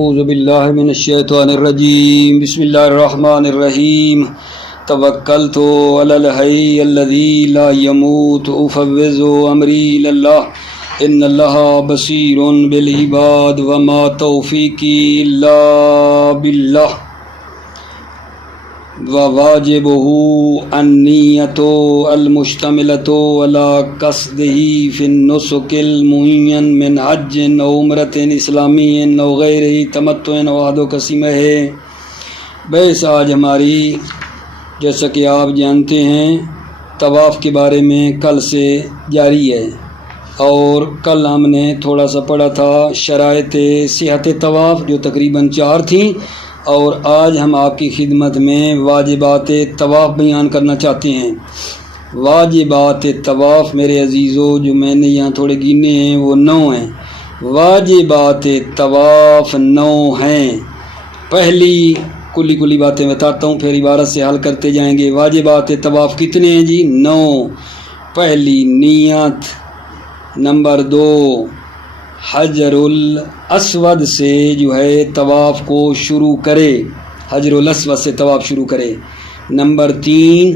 اعوذ باللہ من الشیطان الرجیم بسم اللہ الرحمن الرحیم توکلت علی الحی الذی لا یموت افوض امری الی اللہ ان اللہ بصیر بالعباد وما توفیقی الا باللہ وواجبہ النیۃ المشتملۃ علی قصدہ فی النسک المعین من حج او عمرۃ اسلامی او غیرہ تمتع او عہد و قسیمہ ہے۔ بس آج ہماری جیسا کہ آپ جانتے ہیں طواف کے بارے میں کل سے جاری ہے، اور کل ہم نے تھوڑا سا پڑھا تھا شرائط صحت طواف جو تقریباً 4 تھیں، اور آج ہم آپ کی خدمت میں واجبات طواف بیان کرنا چاہتے ہیں۔ واجبات طواف میرے عزیزو جو میں نے یہاں تھوڑے گنے ہیں وہ 9 ہیں۔ واجبات طواف 9 ہیں۔ پہلی کلی باتیں بتاتا ہوں، پھر عبارت سے حل کرتے جائیں گے۔ واجبات طواف کتنے ہیں جی؟ 9۔ پہلی نیت، نمبر 2 حجر الاسود سے جو ہے طواف کو شروع کرے، حجر الاسود سے طواف شروع کرے۔ نمبر 3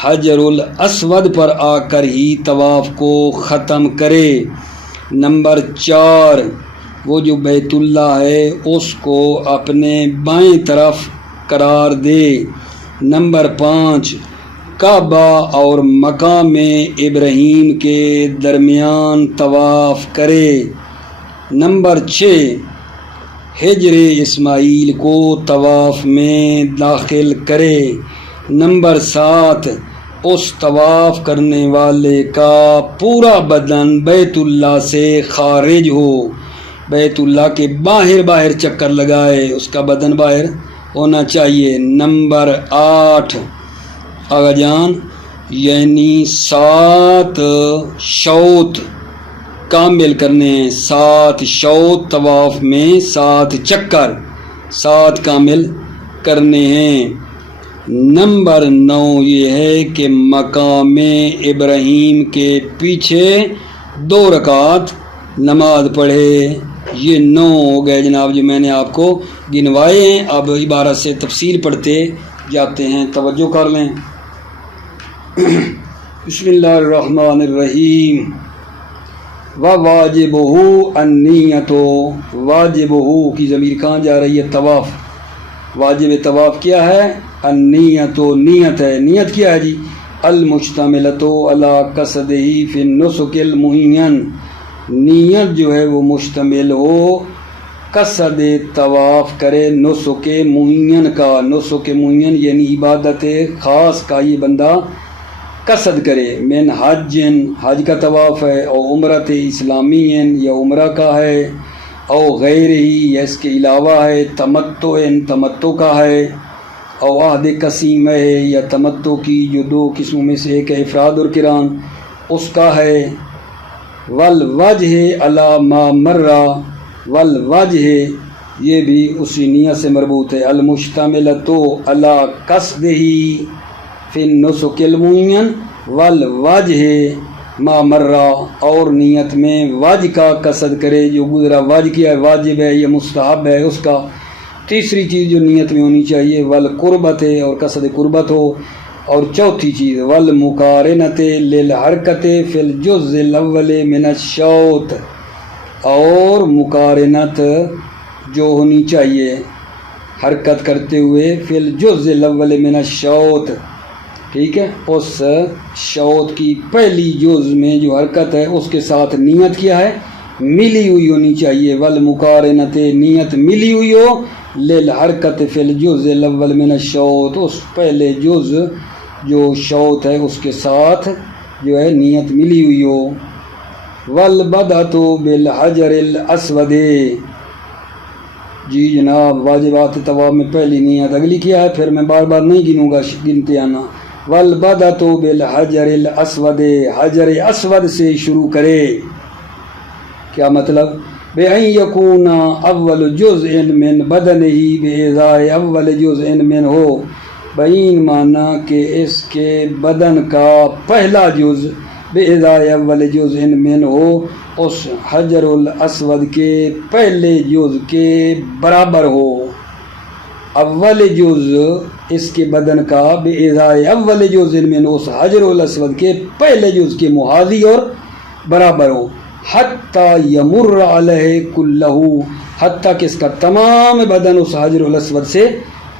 حجر الاسود پر آ کر ہی طواف کو ختم کرے۔ نمبر 4 وہ جو بیت اللہ ہے اس کو اپنے بائیں طرف قرار دے۔ نمبر 5 کعبہ اور مقام ابراہیم کے درمیان طواف کرے۔ نمبر 6 حجر اسماعیل کو طواف میں داخل کرے۔ نمبر 7 اس طواف کرنے والے کا پورا بدن بیت اللہ سے خارج ہو، بیت اللہ کے باہر چکر لگائے، اس کا بدن باہر ہونا چاہیے۔ نمبر 8 آغا جان یعنی 7 شوط کامل کرنے ہیں، 7 شوط طواف میں 7 چکر 7 کامل کرنے ہیں۔ نمبر 9 یہ ہے کہ مقام ابراہیم کے پیچھے 2 رکعت نماز پڑھے۔ یہ 9 ہو گئے جناب جو میں نے آپ کو گنوائے ہیں۔ اب عبارت سے تفصیل پڑھتے جاتے ہیں، توجہ کر لیں۔ بسم اللہ الرحمن الرحیم۔ وواجبہ النیۃ، واجبہ کی ضمیر کہاں جا رہی ہے؟ طواف۔ واجب طواف کیا ہے؟ النیۃ، نیت ہے۔ نیت کیا ہے جی؟ المشتملۃ علی قصدہ فی النسک المعین، نیت جو ہے وہ مشتمل ہو قصد طواف کرے نسک معین کا۔ نسک معین یعنی عبادت خاص کا یہ بندہ قصد کرے۔ من حج، حج کا طواف ہے، او عمرۃ اسلامی یا عمرہ کا ہے، او غیر ہی یا اس کے علاوہ ہے، تمتع تمتع کا ہے، او عہد قسیم ہے یا تمتع کی جو 2 قسموں میں سے ایک ہے افراد اور قران اس کا ہے۔ والوجہ علی ما مر، والوجہ یہ بھی اسی نیت سے مربوط ہے۔ المشتملۃ علی قصدہ فی النسک المعین والوجہ ما مر، اور نیت میں وجہ کا قصد کرے جو گزرا۔ وجہ کیا ہے؟ واجب ہے یا مستحب ہے اس کا۔ تیسری چیز جو نیت میں ہونی چاہیے والقربت ہے، اور قصد قربت ہو۔ اور چوتھی چیز والمقارنۃ للحرکۃ فی الجزء الاول من الشوط، اور مقارنت جو ہونی چاہیے حرکت کرتے ہوئے فی الجزء الاول من الشوط، ٹھیک ہے، اس شوط کی پہلی جز میں جو حرکت ہے اس کے ساتھ نیت کیا ہے؟ ملی ہوئی ہونی چاہیے۔ والمقارنۃ، نیت ملی ہوئی ہو، للحرکۃ فی الجزء الاول من الشوط، اس پہلے جز جو شوط ہے اس کے ساتھ جو ہے نیت ملی ہوئی ہو۔ والبدء بالحجر الاسود، جی جناب واجبات طواف میں پہلی نیت اگلی کیا ہے، پھر میں بار بار نہیں گنوں گا، گنتے آنا۔ والبدء بالحجر الاسود، حجر اسود سے شروع کرے۔ کیا مطلب؟ بأن یکون اول جزء من بدنہ بإزاء اول جزء منہ، بعین معنی کہ اس کے بدن کا پہلا جز بِإِذَا اول جزء من ہو اس حجر الاسود کے پہلے جز کے برابر ہو، اول جز اس کے بدن کا بِإِذَا اول جزء من اس حجر الاسود کے پہلے جز کے محاذی اور برابر ہو، حتیٰ یمر علیہ کلہ، حتیٰ کہ اس کا تمام بدن اس حجر الاسود سے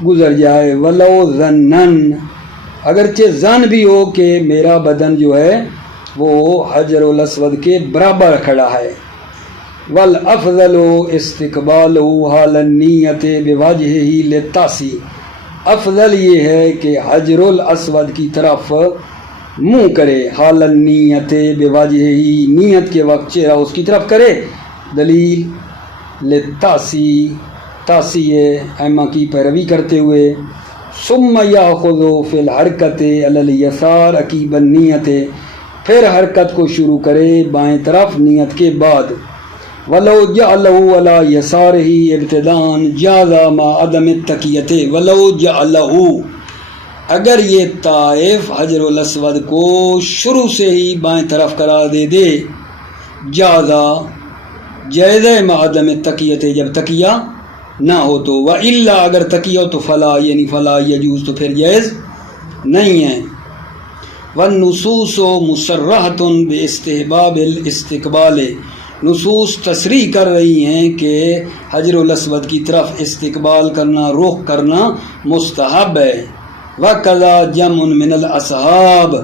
گزر جائے، ولو ظنن، اگرچہ ظن بھی ہو کہ میرا بدن جو ہے وہ حجر الاسود کے برابر کھڑا ہے، والافضل استقبالہ حال النیت بوجہہ للتاسی، افضل یہ ہے کہ حجر الاسود کی طرف منہ کرے، حال النیت بوجہہ، نیت کے وقت چہرہ اس کی طرف کرے، دلیل للتاسی، تاسی ائمہ کی پیروی کرتے ہوئے، ثم یاخذ فی الحرکت علی الیسار عقیب النیت، پھر حرکت کو شروع کرے بائیں طرف نیت کے بعد، ولو جعلہ علی یسارہ ابتداء جاز مع عدم التکیۃ، ولو جعلہ، اگر یہ طائف حجر الاسود کو شروع سے ہی بائیں طرف قرار دے جازا، جائز ہے مع عدم التکیۃ، جب تکیہ نہ ہو تو، وَإِلَّا اگر تکیہ ہو تو فلا، یعنی فلا یجوز، تو پھر جائز نہیں ہے۔ وَالنُّصُوصُ مُصَرَّحَةٌ بِاِسْتِحْبَابِ الْاِسْتِقْبَالِ، نصوص تصریح کر رہی ہیں کہ حجر الاسود کی طرف استقبال کرنا، رخ کرنا مستحب ہے، وَكَذَا جَمْعٌ مِّنَ الْأَصْحَابِ،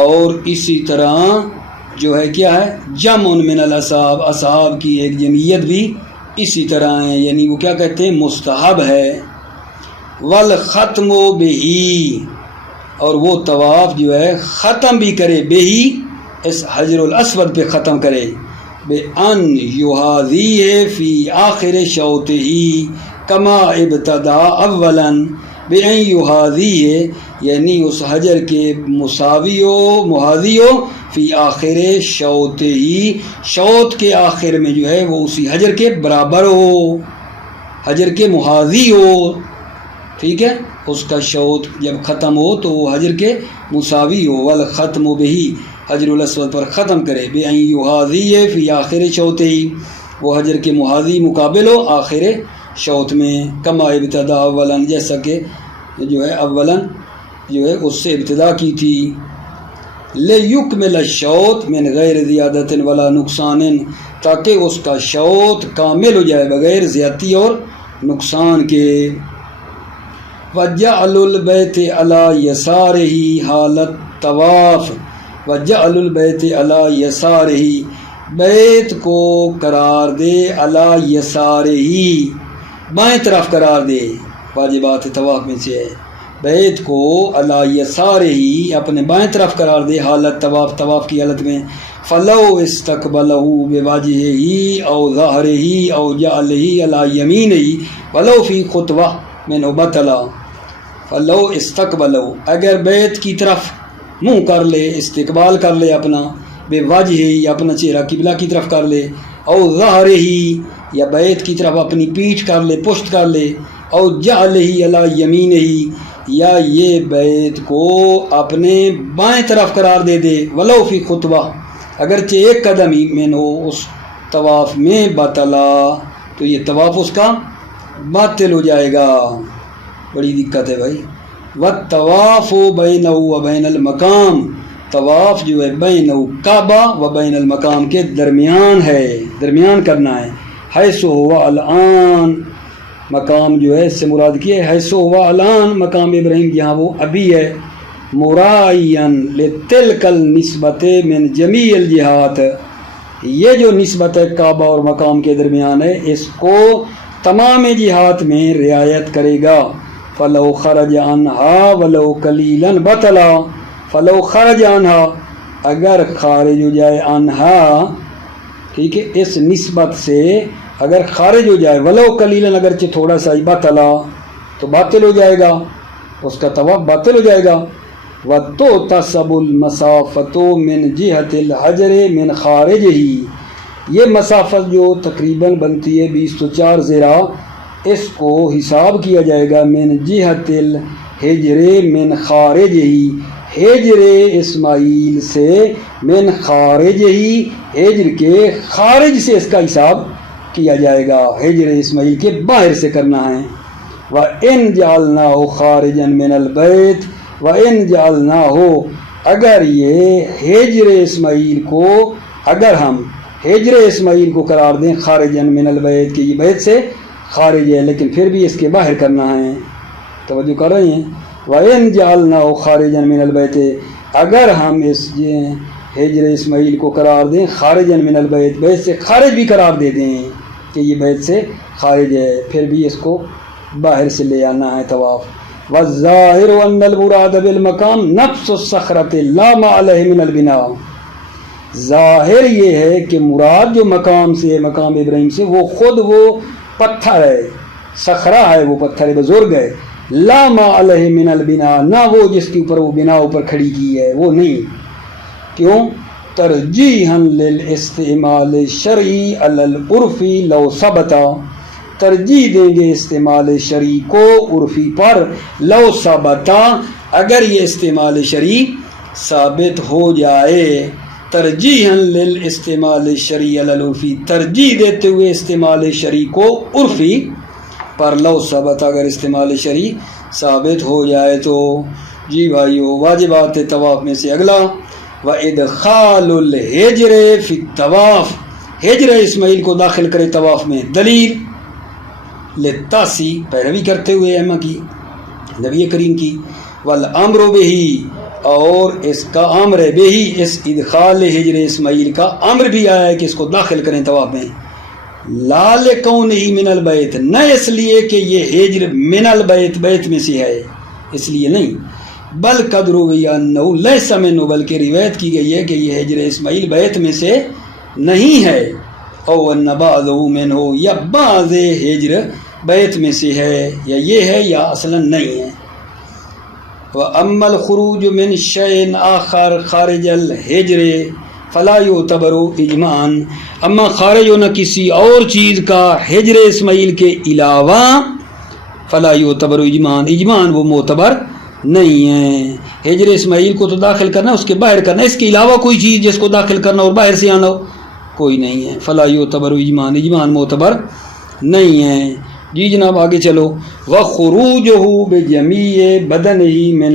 اور اسی طرح جو ہے کیا ہے، جمع من الاصحاب، اصحاب کی ایک جمعیت بھی اسی طرح ہے، یعنی وہ کیا کہتے ہیں، مستحب ہے۔ والختم بہی، اور وہ طواف جو ہے ختم بھی کرے، بہی اس حجر الاسود پہ ختم کرے، بِأَنْ يُحَاذِيهِ فِي آخِرِ شَوْطِهِ كَمَا ابْتَدَا أَوَّلًا، بِأَنْ يُحَاذِيهِ یعنی اس حجر کے مساوی ہو، محاذی ہو، فی آخر شوطِهِ، شوط کے آخر میں جو ہے وہ اسی حجر کے برابر ہو، حجر کے محاذی ہو، ٹھیک ہے، اس کا شوط جب ختم ہو تو وہ حجر کے مساوی ہو، والختم بہی، حجر الاسود پر ختم کرے، بِأَنْ يُحَاذِيهِ فی آخر شوطِهِ، وہ حجر کے محاذی مقابل ہو آخر شوط میں، کما ابتدا اولاً، جیسا کہ جو ہے اولاً جو ہے اس سے ابتدا کی تھی، لِيُكْمِلَ الشَّوْطَ مِنْ غَيْرِ زِيَادَةٍ وَلَا نُقْصَانٍ، تاکہ اس کا شوط کامل ہو جائے بغیر زیادتی اور نقصان کے۔ وَجَعْلُ الْبَيْتِ عَلَى يَسَارِهِ حَالَ الطَّوَافِ، وَجَعْلُ الْبَيْتِ عَلَى يَسَارِهِ، بیت کو قرار دے، علی یسارہ، بائیں طرف قرار دے، واجبات طواف میں سے ہے، بیت کو علی یسارہ، اپنے بائیں طرف قرار دے، حالت طواف، طواف کی حالت میں، فلو استقبلہ بوجہہ او ظہرہ او جعلہ علی یمینہ ولو فی خطوہ منہ بطلا، فلو استقبلہ، اگر بیت کی طرف منہ کر لے، استقبال کر لے اپنا، بے وجہ، یا اپنا چہرہ قبلہ کی طرف کر لے، او ظہر ہی، یا بیت کی طرف اپنی پیٹھ کر لے، پشت کر لے، او جعلہ علی یمینہ، یا یہ بیت کو اپنے بائیں طرف قرار دے دے، ولو فی خطوہ، اگرچہ ایک قدم ہی میں ہو اس طواف میں، بطلا، تو یہ طواف اس کا باطل ہو جائے گا، بڑی دقت ہے بھائی۔ والطواف بینہ و بین المقام، طواف جو ہے بین کعبہ و بین المقام کے درمیان ہے، درمیان کرنا ہے، حیث ہوا الان، مقام جو ہے اس سے مراد کی ہے حیث ہوا الان، مقام ابراہیم جہاں وہ ابھی ہے، مرائین لتلک النسبت من جمیع الجہات، یہ جو نسبت ہے کعبہ اور مقام کے درمیان ہے، اس کو تمام جہات میں رعایت کرے گا، فلو خرج عنہا ولو قلیلا بطلا، فلو خرج عنہا، اگر خارج ہو جائے عنہا، ٹھیک ہے، اس نسبت سے اگر خارج ہو جائے، ولو قلیلا، اگرچہ تھوڑا سا ہی، بطلا، تو باطل ہو جائے گا، اس کا طواف باطل ہو جائے گا۔ وَتُحْتَسَبُ الْمَسَافَةُ مِنْ جِهَةِ الْحَجْرِ مِنْ خَارِجِهِ، یہ مسافت جو تقریباً بنتی ہے 24 ذراع، اس کو حساب کیا جائے گا من جہت الحجر من خارجہ، ہجر اسماعیل سے من خارج ہی، ہجر کے خارج سے اس کا حساب کیا جائے گا، ہجر اسماعیل کے باہر سے کرنا ہے۔ وَإِنْ جَعَلْنَاهُ خَارِجًا مِنَ الْبَيْتِ وَإِنْ جَعَلْنَاهُ، اگر یہ ہجر اسماعیل کو، اگر ہم ہجر اسماعیل کو قرار دیں خارجًا من البیت، کہ یہ بیت سے خارج ہے لیکن پھر بھی اس کے باہر کرنا ہے، توجہ کر رہے ہیں؟ وَإِنْ جَعَلْنَاهُ خَارِجًا مِنَ الْبَيْتِ، اگر ہم اس ہجر اسماعیل کو قرار دیں خارجًا من البیت، بیت سے خارج بھی قرار دے دیں کہ یہ بیت سے خارج ہے، پھر بھی اس کو باہر سے لے آنا ہے طواف۔ وَالظَّاهِرُ أَنَّ الْمُرَادَ بِالْمَقَامِ نَفْسُ الصَّخْرَةِ لَا مَا عَلَيْهِ مِنَ الْبِنَاءِ، ظاہر یہ ہے کہ مراد جو مقام سے، مقام ابراہیم سے، وہ خود وہ پتھر ہے، صخرہ ہے، وہ پتھر بزرگ ہے، لا ما علیہ من البنا، نہ وہ جس کے اوپر وہ بنا اوپر کھڑی کی ہے، وہ نہیں۔ کیوں؟ ترجیحا للاستعمال الشرعی علی العرف لو ثبتا، ترجیح دیں گے استعمال شرعی کو عرفی پر، لو ثبتا، اگر یہ استعمال شرعی ثابت ہو جائے، ترجیحا للاستعمال الشرعی علی العرفی، ترجیح دیتے ہوئے استعمال شرعی کو عرفی پر، لو ثبت، اگر استعمال شرعی ثابت ہو جائے تو۔ جی بھائیو، واجبات طواف میں سے اگلا، وَإِدْخَالُ الْحِجْرِ فِي الطَّوَافِ، ہجر اسماعیل کو داخل کرے طواف میں، دلیل للتاسی، پیروی کرتے ہوئے ائمہ کی، نبی کریم کی، والامر بہ، اور اس کا امر ہے، بہی، اس ادخال ہجر اسماعیل کا امر بھی آیا ہے کہ اس کو داخل کریں طواف میں، لا لکونہ من البیت، نہ اس لیے کہ یہ ہجر من البیت، بیت میں سے ہے، اس لیے نہیں، بل قد روی انہ لیس منہ، بلکہ روایت کی گئی ہے کہ یہ ہجر اسماعیل بیت میں سے نہیں ہے، او ان بعضہ منہ، یا بعض ہجر بیت میں سے ہے، یا یہ ہے یا اصلا نہیں ہے۔ وَأَمَّا الْخُرُوجُ مِنْ شَيْءٍ آخَرٍ خَارِجَ الْحِجْرِ فَلَا يُعْتَبَرُ اِجْمَاعًا، اما خارج ہونا کسی اور چیز کا ہجر اسماعیل کے علاوہ، فَلَا يُعْتَبَرُ اِجْمَاعًا، اجماعاً وہ معتبر نہیں ہے۔ ہجر اسماعیل کو تو داخل کرنا، اس کے باہر کرنا، اس کے علاوہ کوئی چیز جس کو داخل کرنا اور باہر سے آنا ہو، کوئی نہیں ہے، فَلَا يُعْتَبَرُ اِجْمَاعًا، اجماعاً معتبر نہیں ہے۔ جی جناب آگے چلو، وَخُرُوجُهُ بِجَمِيعِ بَدَنِهِ مِنَ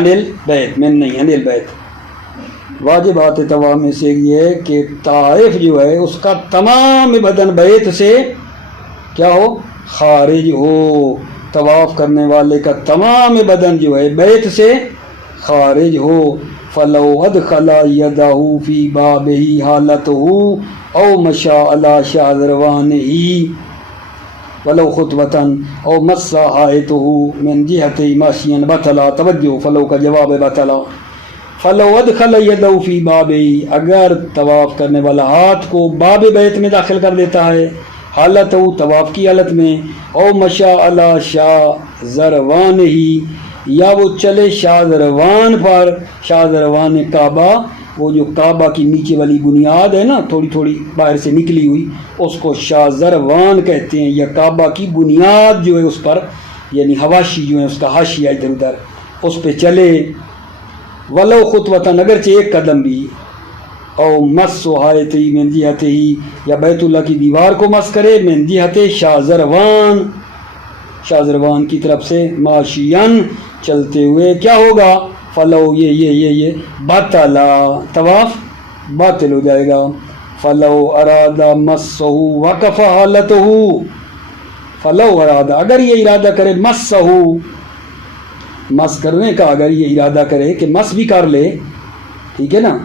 الْبَيْتِ، من نہیں عن البیت، واجبات طواف میں سے یہ ہے کہ طائف جو ہے اس کا تمام بدن بیت سے کیا ہو، خارج ہو، طواف کرنے والے کا تمام بدن جو ہے بیت سے خارج ہو۔ فلو ادخل یدہ فی بابہ حالتہ او مشى علی شاذروانہ ولو خطوة او مس حائطہ من جہت ماشیا بطلا، توجہ، فلو کا جواب ہے بطلا۔ فلو ادخل یدہ فی بابہ، اگر طواف کرنے والا ہاتھ کو باب بیت میں داخل کر دیتا ہے، حالت ہو طواف کی حالت میں، او مشا علی شاذروان ہی، یا وہ چلے شاذروان پر، شاذروان کعبہ، وہ جو کعبہ کی نیچے والی بنیاد ہے نا، تھوڑی تھوڑی باہر سے نکلی ہوئی، اس کو شاذروان کہتے ہیں، یا کعبہ کی بنیاد جو ہے اس پر، یعنی حواشی جو ہے اس کا حاشیہ ادھر ادھر، اس پہ چلے، ولو خطوتاً، اگرچہ ایک قدم بھی، او مس حائطی من جہت ہی، یا بیت اللہ کی دیوار کو مس کرے، من جہت شاذروان، شاذروان کی طرف سے، ماشین چلتے ہوئے، کیا ہوگا، فلو یہ باطلا، طواف باطل ہو جائے گا۔ فلو ارادہ مسہ وقف حالتہ، فلو ارادہ، اگر یہ ارادہ کرے، مسہ، مس کرنے کا اگر یہ ارادہ کرے کہ مس بھی کر لے، ٹھیک ہے نا،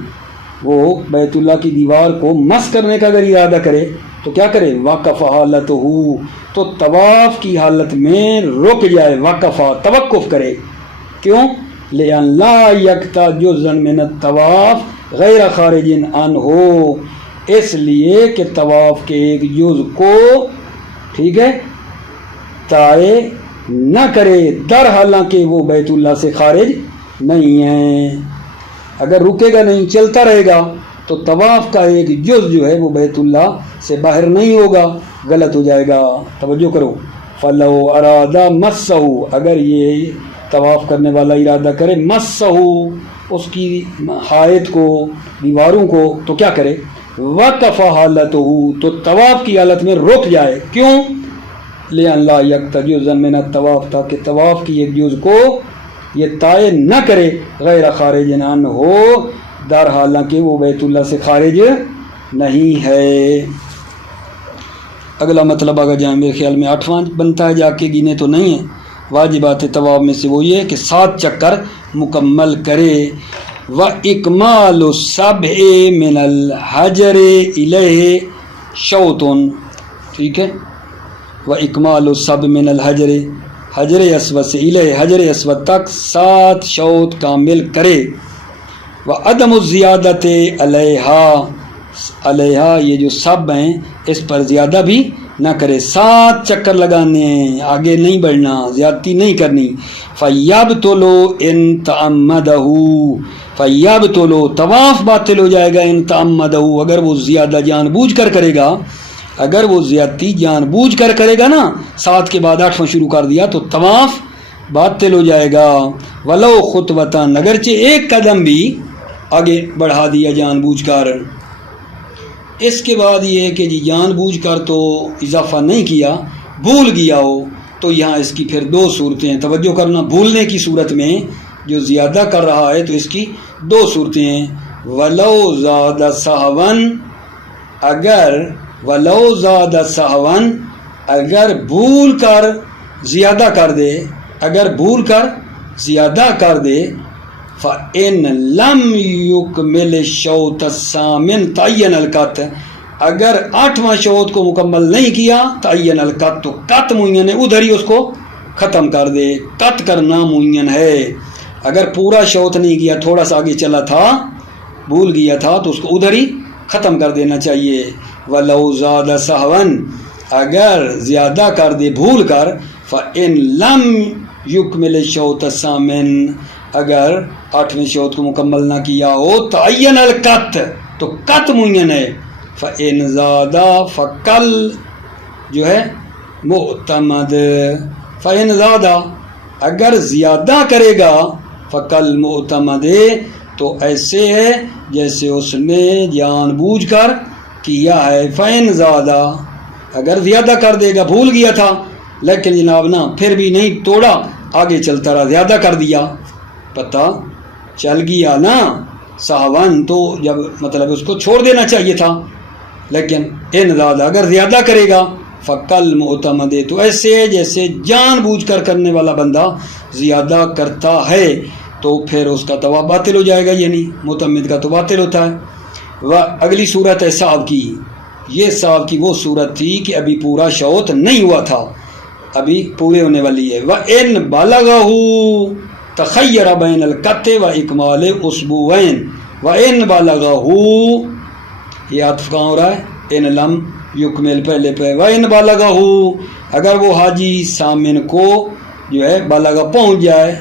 وہ بیت اللہ کی دیوار کو مس کرنے کا اگر ارادہ کرے تو کیا کرے، وقف حالتہ، تو طواف کی حالت میں رک جائے، وقف، توقف کرے، کیوں، لأن لا یکتا جزءا من الطواف غیر خارج عنہ، اس لیے کہ طواف کے ایک جز کو، ٹھیک ہے، طے نہ کرے، در حالانکہ وہ بیت اللہ سے خارج نہیں ہے۔ اگر رکے گا نہیں، چلتا رہے گا، تو طواف کا ایک جز جو ہے وہ بیت اللہ سے باہر نہیں ہوگا، غلط ہو جائے گا۔ توجہ کرو، فلو ارادہ مسہ، اگر یہ طواف کرنے والا ارادہ کرے مسہو اس کی حائط کو دیواروں کو تو کیا کرے وقف حالتہ تو طواف کی حالت میں رک جائے کیوں لأن لا یقتجز من الطواف تاکہ طواف کی ایک جز کو یہ طے نہ کرے غیر خارج عنہ ہو در حالانکہ وہ بیت اللہ سے خارج نہیں ہے۔ اگلا مطلب آگے جائیں میرے خیال میں 8واں بنتا ہے، جا کے گنے تو نہیں ہے۔ واجبات طواف میں سے وہ یہ کہ 7 چکر مکمل کرے۔ وَإِكْمَالُ السَّبْعِ مِنَ الْحَجَرِ إِلَيْهِ شَوْطٌ، ٹھیک ہے، وَإِكْمَالُ السَّبْعِ مِنَ الْحَجَرِ حجر اسود سے الیہ حجر اسود تک 7 شوط کامل کرے۔ وعدم الزیادت علیہا یہ جو سب ہیں اس پر زیادہ بھی نہ کرے، 7 چکر لگانے ہیں، آگے نہیں بڑھنا، زیادتی نہیں کرنی۔ فَيَبْطُلُ إِن تَعَمَّدَهُ فَيَبْطُلُ طواف باطل ہو جائے گا ان تعمدہ اگر وہ زیادہ جان بوجھ کر کرے گا، اگر وہ زیادتی جان بوجھ کر کرے گا نا، 7 کے بعد 8واں شروع کر دیا تو طواف باطل ہو جائے گا۔ ولو خطوتاً اگرچہ ایک قدم بھی آگے بڑھا دیا جان بوجھ کر۔ اس کے بعد یہ ہے کہ جی جان بوجھ کر تو اضافہ نہیں کیا، بھول گیا ہو تو یہاں اس کی پھر 2 صورتیں ہیں، توجہ کرنا، بھولنے کی صورت میں جو زیادہ کر رہا ہے تو اس کی 2 صورتیں ہیں۔ ولو زاد سہون اگر ولو زاد سہون اگر بھول کر زیادہ کر دے، اگر بھول کر زیادہ کر دے، فَإِن لَمْ يُكْمِلِ الشَّوْطَ الثَّامِنَ تَعَيَّنَ الْقَطْعُ اگر 8واں شوط کو مکمل نہیں کیا تعین القط تو قط معین ہے، ادھر ہی اس کو ختم کر دے، قط کرنا معین ہے۔ اگر پورا شوط نہیں کیا، تھوڑا سا آگے چلا تھا، بھول گیا تھا تو اس کو ادھر ہی ختم کر دینا چاہیے۔ وَلَوْ زَادَ سَهْوًا اگر زیادہ کر دے بھول کر، فَإِن لَمْ يُكْمِلِ الشَّوْطَ الثَّامِنَ اگر 8ویں شوط کو مکمل نہ کیا ہو تعین القط تو قط معین ہے۔ فَإِن زَادَ فَقَلْ جو ہے معتمد، فَإِن زَادَ اگر زیادہ کرے گا فَقَلْ معتمد تو ایسے ہے جیسے اس نے جان بوجھ کر کیا ہے۔ فَإِن زَادَ اگر زیادہ کر دے گا، بھول گیا تھا لیکن جناب نا پھر بھی نہیں توڑا، آگے چلتا رہا، زیادہ کر دیا، پتہ چل گیا نا سہون تو جب مطلب اس کو چھوڑ دینا چاہیے تھا، لیکن ان زیادہ اگر زیادہ کرے گا فقل معتمد تو ایسے ہے جیسے جان بوجھ کر کرنے والا بندہ زیادہ کرتا ہے تو پھر اس کا طواف باطل ہو جائے گا، یعنی معتمد کا تو باطل ہوتا ہے۔ وہ اگلی صورت ہے صاحب کی، یہ صاحب کی وہ صورت تھی کہ ابھی پورا شوط نہیں ہوا تھا، ابھی پورے ہونے والی ہے۔ وَإِن بَلَغَهُ تَخَيَّرَ بَيْنَ الْقَطْعِ وَإِكْمَالِ أُسْبُوعَيْنِ وَإِن بَلَغَهُ یہ عطف کہاں ہو رہا ہے؟ ان لم یکمل پہلے پہ، وَإِن بَلَغَهُ اگر وہ حاجی سامن کو جو ہے بلغ پہنچ جائے،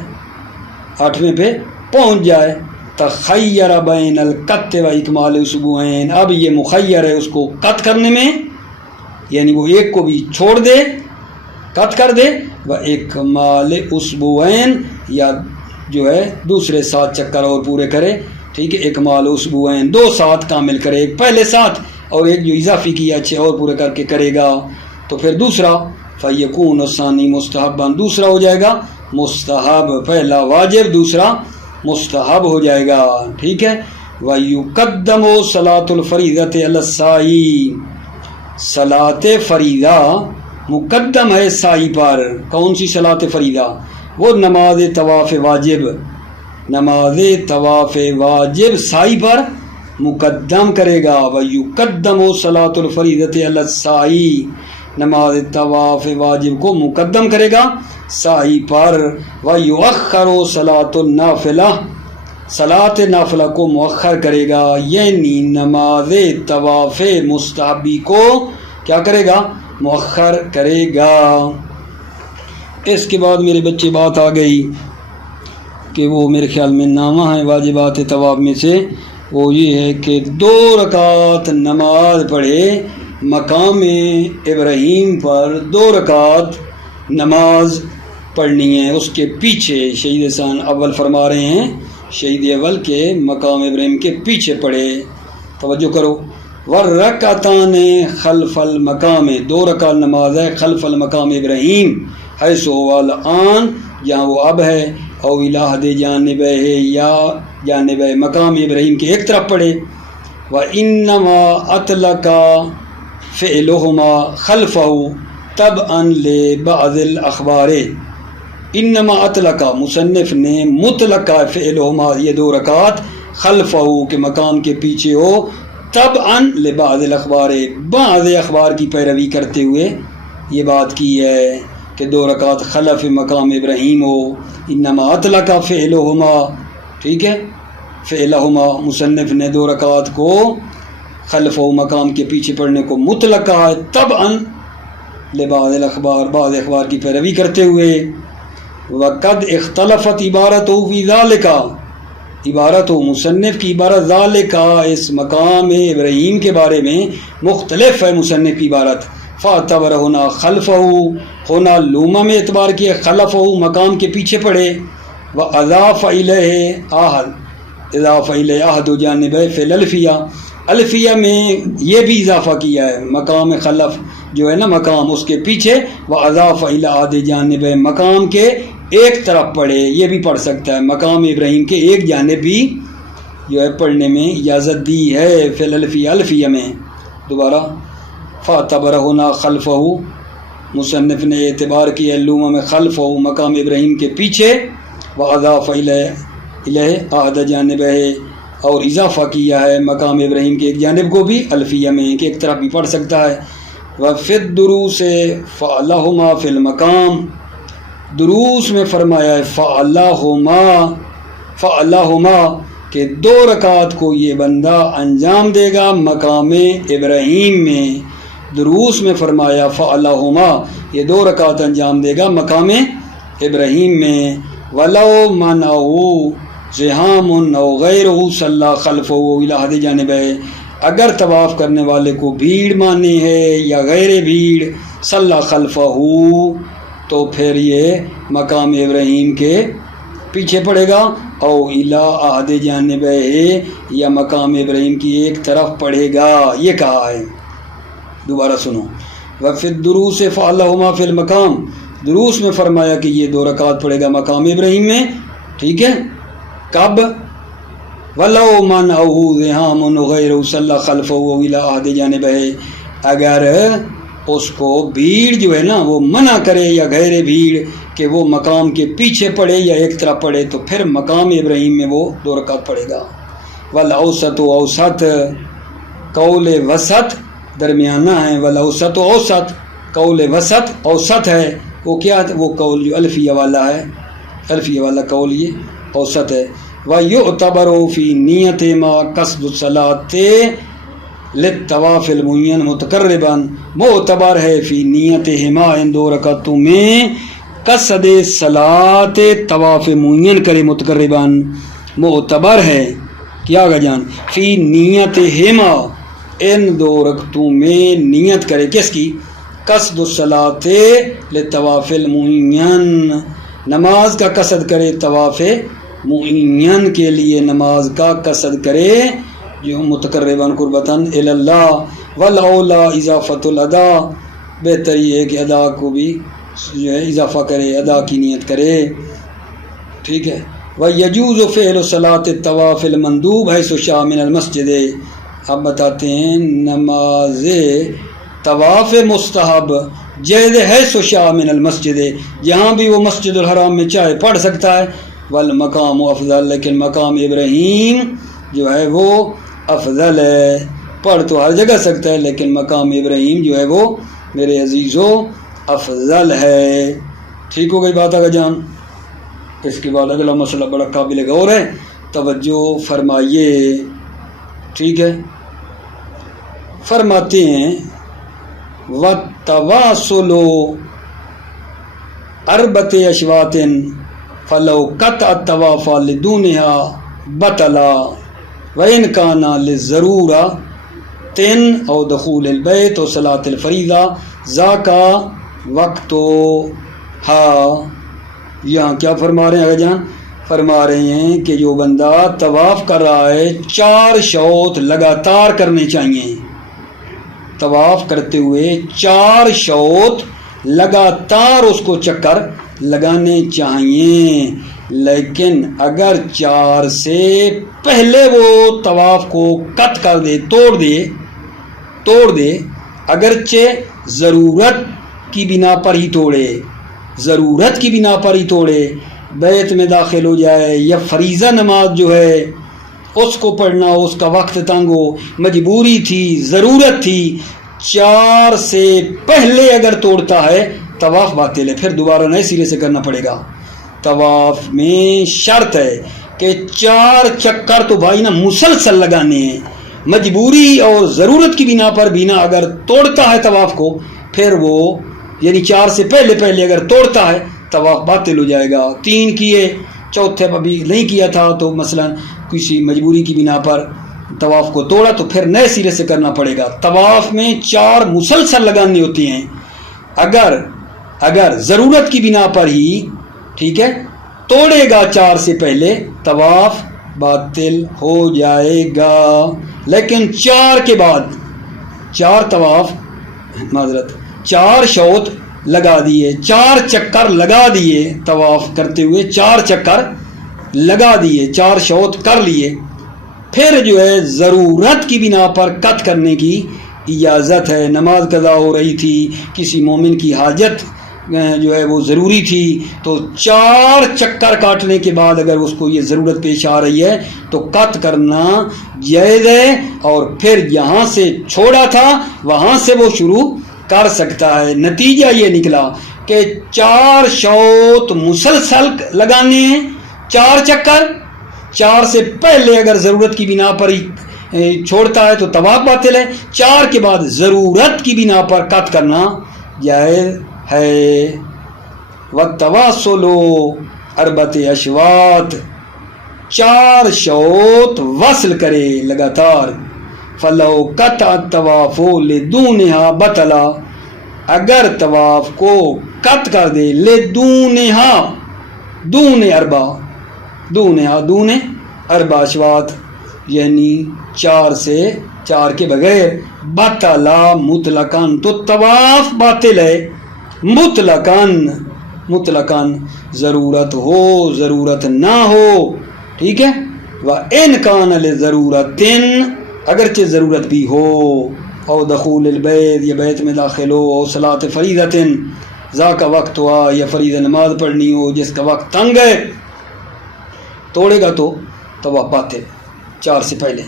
8ویں پہ پہنچ جائے، تخیر بین القط و اکمال اسبوعین اب یہ مخیر ہے اس کو قط کرنے میں، یعنی وہ ایک کو بھی چھوڑ دے، قط کر دے، و اکمال اسبوعین یا جو ہے دوسرے 7 چکر اور پورے کرے، ٹھیک ہے، اکمال اسبوعین 2 7 کامل کرے، ایک پہلے 7 اور ایک جو اضافی کیا 6 اور پورے کر کے کرے گا تو پھر دوسرا فیکون الثانی مستحباً دوسرا ہو جائے گا مستحب، پہلا واجب دوسرا مستحب ہو جائے گا، ٹھیک ہے۔ وَيُقَدَّمُ صَلَاةُ الْفَرِيضَةِ عَلَى السَّعِي صلاۃ فریضہ مقدم ہے سائی پر، کون سی صلاۃ فریضہ؟ وہ نماز طواف واجب، نماز طواف واجب سائی پر مقدم کرے گا۔ وَيُقَدَّمُ صَلَاةُ الْفَرِيضَةِ عَلَى السَّعِي نماز طواف واجب کو مقدم کرے گا سائی پر۔ وَيُؤَخَّرُ صَلَاةُ النَّافِلَةِ صلاۃ نافلہ کو مؤخر کرے گا، یعنی نماز طواف مستحبی کو کیا کرے گا؟ مؤخر کرے گا۔ اس کے بعد میرے بچے بات آ گئی کہ وہ میرے خیال میں نامہ ہے واجبات طواف میں سے، وہ یہ ہے کہ 2 رکعت نماز پڑھے مقام ابراہیم پر، 2 رکعت نماز پڑھنی ہے اس کے پیچھے شہید ثانی اول فرما رہے ہیں شہید اول کے مقام ابراہیم کے پیچھے پڑھے. توجہ کرو. والرکعتان خلف المقام 2 رکعت نماز ہے خلف المقام ابراہیم حیث هو الآن جہاں وہ اب ہے او الہ جانب ہے یا جانب مقام ابراہیم کے ایک طرف پڑھے. وَإِنَّمَا أَطْلَقَ فِعْلُهُمَا خَلْفَهُ تَبْعًا لِبَعْضِ الْأَخْبَارِ. انما اطلقا مصنف نے مطلقہ فعلہما یہ 2 رکعت خلفہ کے مقام کے پیچھے ہو طبعا لبعض الاخبار بعض اخبار کی پیروی کرتے ہوئے یہ بات کی ہے کہ 2 رکعت خلف مقام ابراہیم ہو. انما اطلقا فعلہما ٹھیک ہے فعلہما مصنف نے 2 رکعت کو خلفہ مقام کے پیچھے پڑھنے کو مطلق کہا ہے طبعا لبعض الاخبار بعض اخبار کی پیروی کرتے ہوئے. وقد اختلفت عبارتہ فی ذالک عبارت و مصنف کی عبارت ذالک اس مقام ابراہیم کے بارے میں مختلف ہے مصنف کی عبارت. فاعتبر ہونا خلفہ ہونا لوما میں اعتبار کیا خلفہ مقام کے پیچھے پڑھے. واضاف الیہ احد اضافہ الیہ احد جانب فی الالفیہ الفیہ میں یہ بھی اضافہ کیا ہے مقام خلف جو ہے نا مقام اس کے پیچھے واضاف الی احد جانب مقام کے ایک طرف پڑھے. یہ بھی پڑھ سکتا ہے مقام ابراہیم کے ایک جانب بھی جو ہے پڑھنے میں اجازت دی ہے فی الالفیہ الفیہ میں. دوبارہ فاعتبر ہونا خلفہ مصنف نے اعتبار کیا علومہ میں خلفہ مقام ابراہیم کے پیچھے واضاف الیہ احد جانب ہے اور اضافہ کیا ہے مقام ابراہیم کے ایک جانب کو بھی الفیہ میں کہ ایک طرف بھی پڑھ سکتا ہے. وفی الدروس فعلہما فی المقام دروس میں فرمایا ہے فعلہما کہ 2 رکعت کو یہ بندہ انجام دے گا مقام ابراہیم میں. دروس میں فرمایا فعلہما یہ 2 رکعت انجام دے گا مقام ابراہیم میں. ولو منعہ زحام او غیرہ صلی خلفہ الی احد جانب ہے اگر طواف کرنے والے کو بھیڑ مانی ہے یا غیر بھیڑ صلی خلفہ تو پھر یہ مقام ابراہیم کے پیچھے پڑے گا او الی احد جانب ہے یا مقام ابراہیم کی ایک طرف پڑھے گا. یہ کہا ہے. دوبارہ سنو. وفی الدروس فعلہما فی المقام دروس میں فرمایا کہ یہ 2 رکعت پڑھے گا مقام ابراہیم میں. ٹھیک ہے. کب؟ ولو منعہ زحام غیر صلی خلفہ الی احد جانب ہے اگر اس کو بھیڑ جو ہے نا وہ منع کرے یا غیر بھیڑ کہ وہ مقام کے پیچھے پڑھے یا ایک طرف پڑھے تو پھر مقام ابراہیم میں وہ 2 رکعت پڑھے گا. والاوسط اوسط قول وسط درمیانہ ہے. والاوسط اوسط قول وسط اوسط ہے وہ کیا ہے وہ قول جو الفیہ والا ہے الفیہ والا قول یہ اوسط ہے. وَيُعْتَبَرُ فِي نِيَّةِ مَا قَصْدُ الصَّلَاةِ لِلطَّوَافِ الْمُعَيَّنِ مُتَقَرِّبًا معتبر ہے فی نیتہما ان 2 رکعتوں میں قصد صلاۃ طواف معین کرے متقرباً معتبر ہے کیا گا جان فی نیتہما ان 2 رکعتوں میں نیت کرے کس کی قصد الصلاۃ للطواف المعین نماز کا قصد کرے طواف معین کے لیے نماز کا قصد کرے جو متقرباً قربتاً الی اللہ والاولا اضافت الادا بہتر یہ ہے کہ ادا کو بھی جو ہے اضافہ کرے ادا کی نیت کرے. ٹھیک ہے. وَيَجُوزُ فِعْلُ صَلَاةِ الطَّوَافِ الْمَنْدُوبِ حَيْثُ شَاءَ مِنَ الْمَسْجِدِ اب بتاتے ہیں نماز طواف مستحب جائز ہے حیث شاء من المسجد جہاں بھی وہ مسجد الحرام میں چاہے پڑھ سکتا ہے. والمقام افضل لیکن مقام ابراہیم جو ہے وہ افضل ہے. پڑھ تو ہر جگہ سکتا ہے لیکن مقام ابراہیم جو ہے وہ میرے عزیزو افضل ہے. ٹھیک ہو گئی بات آگے جان. اس کے بعد اگلا مسئلہ بڑا قابل غور ہے توجہ فرمائیے. ٹھیک ہے. فرماتے ہیں وَالتَّوَاسُلُ أَرْبَعَةِ أَشْوَاطٍ فَلَوْ قَطَعَ الطَّوَافَ لِدُونِهَا بَطَلَ وَإِنْ كَانَ لِلضَّرُورَةِ أَوْ دُخُولِ الْبَيْتِ وَصَلَاةِ الْفَرِيضَةِ ذَاكَ وَقْتُهَا یہاں کیا فرما رہے ہیں آقا جان؟ فرما رہے ہیں کہ جو بندہ طواف کر رہا ہے 4 شوط لگاتار کرنے چاہیے، طواف کرتے ہوئے 4 شوط لگاتار اس کو چکر لگانے چاہیے، لیکن اگر 4 سے پہلے وہ طواف کو کٹ کر دے، توڑ دے اگرچہ ضرورت کی بنا پر ہی توڑے، ضرورت کی بنا پر ہی توڑے، بیت میں داخل ہو جائے یا فریضہ نماز جو ہے اس کو پڑھنا ہو، اس کا وقت تنگ ہو، مجبوری تھی، ضرورت تھی، 4 سے پہلے اگر توڑتا ہے طواف باطل ہے، پھر دوبارہ نئے سرے سے کرنا پڑے گا۔ طواف میں شرط ہے کہ 4 چکر تو بھائی نا مسلسل لگانے ہیں، مجبوری اور ضرورت کی بنا پر بھی نا اگر توڑتا ہے طواف کو، پھر وہ یعنی 4 سے پہلے اگر توڑتا ہے طواف باطل ہو جائے گا۔ 3 کیے، چوتھے ابھی نہیں کیا تھا تو مثلا کسی مجبوری کی بنا پر طواف کو توڑا تو پھر نئے سرے سے کرنا پڑے گا۔ طواف میں 4 مسلسل لگانے ہوتی ہیں، اگر ضرورت کی بنا پر ہی ٹھیک ہے توڑے گا 4 سے پہلے طواف باطل ہو جائے گا، لیکن 4 کے بعد 4 طواف 4 شوط لگا دیے، 4 چکر لگا دیے، طواف کرتے ہوئے 4 چکر لگا دیے، 4 شوط کر لیے، پھر جو ہے ضرورت کی بنا پر کٹ کرنے کی اجازت ہے۔ نماز قضا ہو رہی تھی، کسی مومن کی حاجت جو ہے وہ ضروری تھی، تو 4 چکر کاٹنے کے بعد اگر اس کو یہ ضرورت پیش آ رہی ہے تو کٹ کرنا جائز ہے، اور پھر جہاں سے چھوڑا تھا وہاں سے وہ شروع کر سکتا ہے۔ نتیجہ یہ نکلا کہ 4 شوط مسلسل لگانے ہیں، 4 چکر، 4 سے پہلے اگر ضرورت کی بنا پر ہی چھوڑتا ہے تو طواف باطل ہے، 4 کے بعد ضرورت کی بنا پر کٹ کرنا جائز ہے۔ وَالتَّوَاصُلُ 4 اشواط، 4 شوط وصل کرے لگاتار۔ فَلَوْ قَطَعَ الطَّوَافُ لِدُونِهَا بَطَلَ، اگر طواف کو کٹ کر دے، لِدُونِهَا دون 4 اشواط یعنی 4 کے بغیر، بطلا مطلقاً تو طواف باطل ہے، مطلقاً ضرورت ہو ضرورت نہ ہو، ٹھیک ہے۔ وَإِنْ كَانَ لِضَرُورَةٍ، اگرچہ ضرورت بھی ہو، او دخول البیت، یا بیت میں داخل ہو، او صلاۃ فریضۃ، ذا کا وقت ہوا یا فریضہ نماز پڑھنی ہو جس کا وقت تنگ ہے، توڑے گا تو طواف باطل 4 سے پہلے۔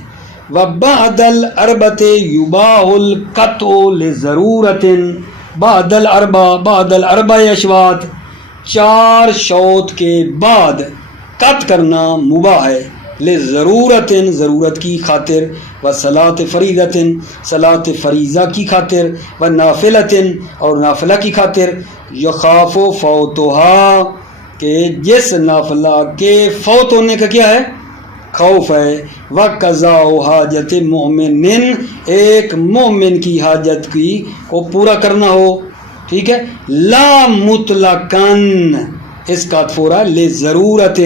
وَبَعْدَ الْأَرْبَةِ يُبَاحُ الْقَطْعُ لِضَرُورَةٍ، بعد الاربع اشواط، 4 شوط کے بعد کٹ کرنا مباح ہے، لضرورت، ضرورت کی خاطر، و صلاۃ فریضۃ، صلاۃ فریضہ کی خاطر، و نافلۃ، اور نافلہ کی خاطر، یخاف فوتها، کہ جس نافلہ کے فوت ہونے کا کیا ہے، خوف ہے، وقضاء حاجت مومن، ایک مومن کی حاجت کی کو پورا کرنا ہو، ٹھیک ہے، لا مطلقاً، اس کا تفورہ لضرورت،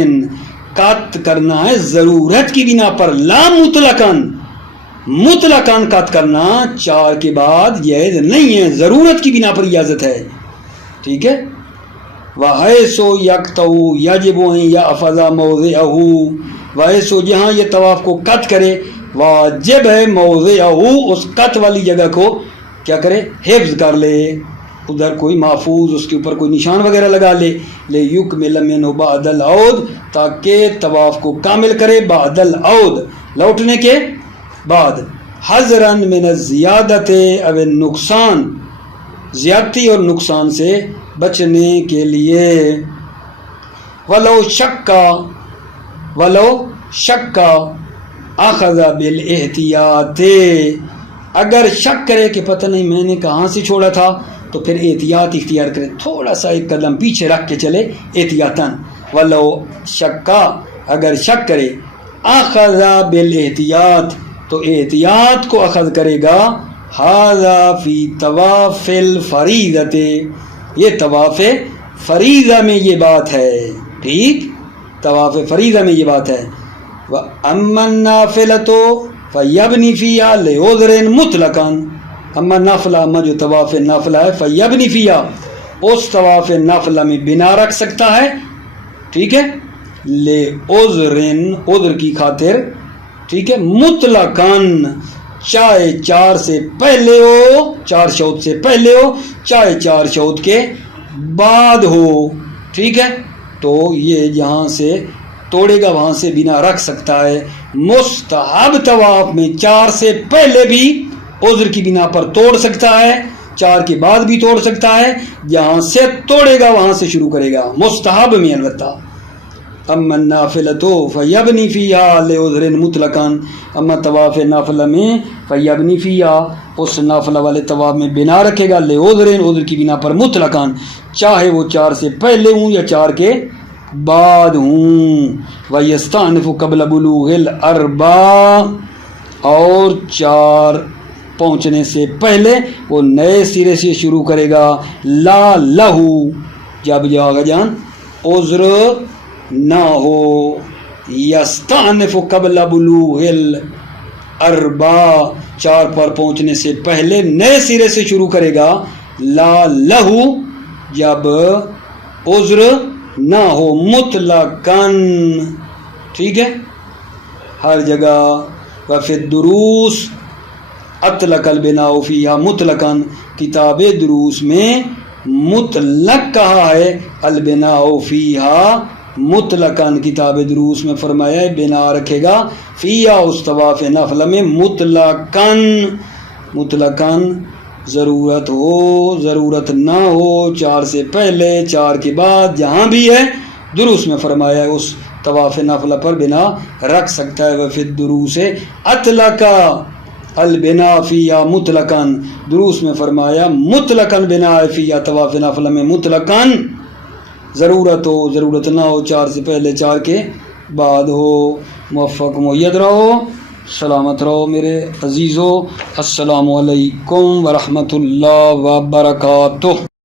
کٹ کرنا ہے ضرورت کی بنا پر، لا مطلقاً کٹ کرنا 4 کے بعد جائز نہیں ہے، ضرورت کی بنا پر اجازت ہے، ٹھیک ہے۔ وَحَيْثُ يَقْطَعُ يَجِبُ أَن يَحْفَظَ مَوْضِعَهُ، وَحَيْثُ جہاں یہ طواف کو کٹ کرے، واجب ہے موضعہ، اس کٹ والی جگہ کو کیا کرے، حفظ کر لے، ادھر کوئی محفوظ اس کے اوپر کوئی نشان وغیرہ لگا لے، لِيُكْمِلَ مِنْهُ بَعْدَ الْعَوْدِ، تاکہ طواف کو کامل کرے بعد العود، لوٹنے کے بعد، حذراً من الزیادت او النقصان، زیادتی اور نقصان سے بچنے کے لیے، ولو شک اخذ بالاحتیاط، اگر شک کرے کہ پتہ نہیں میں نے کہاں سے چھوڑا تھا تو پھر احتیاط اختیار کرے، تھوڑا سا ایک قدم پیچھے رکھ کے چلے احتیاطاً، ولو شکا، اگر شک کرے، اخذ بالاحتیاط، تو احتیاط کو اخذ کرے گا، ھذا فی طواف الفریضۃ، یہ طواف فریضہ میں یہ بات ہے، ٹھیک، طواف فریضہ میں یہ بات ہے. وَأَمَّا النَّافِلَةُ فَيَبْنِي فِيهَا لِعُذْرٍ مُطْلَقًا، اما نافلہ، اما جو طواف نافلہ ہے، فَيَبْنِي فِيهَا، اس طواف نافلہ میں بنا رکھ سکتا ہے، ٹھیک ہے، لِعُذْرٍ، عذر کی خاطر، ٹھیک ہے، مطلقاً، چاہے 4 سے پہلے ہو، 4 شوط سے پہلے ہو، چاہے 4 شوط کے بعد ہو، ٹھیک ہے. تو یہ جہاں سے توڑے گا وہاں سے بنا رکھ سکتا ہے. مستحب طواف میں 4 سے پہلے بھی عذر کی بنا پر توڑ سکتا ہے، 4 کے بعد بھی توڑ سکتا ہے، جہاں سے توڑے گا وہاں سے شروع کرے گا، مستحب میں البتہ. اما النافلة فیبنی فیہا لعذر مطلقاً، اما طواف نافلہ میں فیبنی فیہا، اس نافلہ والے طواف میں بنا رکھے گا، لعذر، عذر کی بنا پر، مطلقاً، چاہے وہ 4 سے پہلے ہوں یا 4 کے بعد ہوں. وَيَسْتَعْنِفُ قَبْلَ بُلُوغِ الْأَرْبَعِ، اور 4 پہنچنے سے پہلے وہ نئے سرے سے شروع کرے گا. لا لہو، جب آگا جان عذر نہ ہو. یستعنف قبل بلوغ الاربع، 4 پر پہنچنے سے پہلے نئے سرے سے شروع کرے گا. لا لہو، جب عذر نہ ہو، مطلقاً، ٹھیک ہے، ہر جگہ. وفی الدروس اطلق البناء فیہا مطلقاً، کتاب دروس میں مطلق کہا ہے، البناء فیہا مطلقاً، کتاب دروس میں فرمایا ہے بنا رکھے گا، فیہا، اس طواف نافلہ میں، مطلقاً، مطلقاً، ضرورت ہو ضرورت نہ ہو، 4 سے پہلے 4 کے بعد، جہاں بھی ہے دروس میں فرمایا ہے اس طواف نافلہ پر بنا رکھ سکتا ہے. وفی الدروس اطلق البناء فیہا مطلقاً، دروس میں فرمایا مطلقاً بنا فیہا، طواف نافلہ میں مطلقاً، ضرورت ہو ضرورت نہ ہو، 4 سے پہلے 4 کے بعد ہو. موفق مؤید رہو، سلامت رہو میرے عزیزو. السلام علیکم ورحمۃ اللہ وبرکاتہ.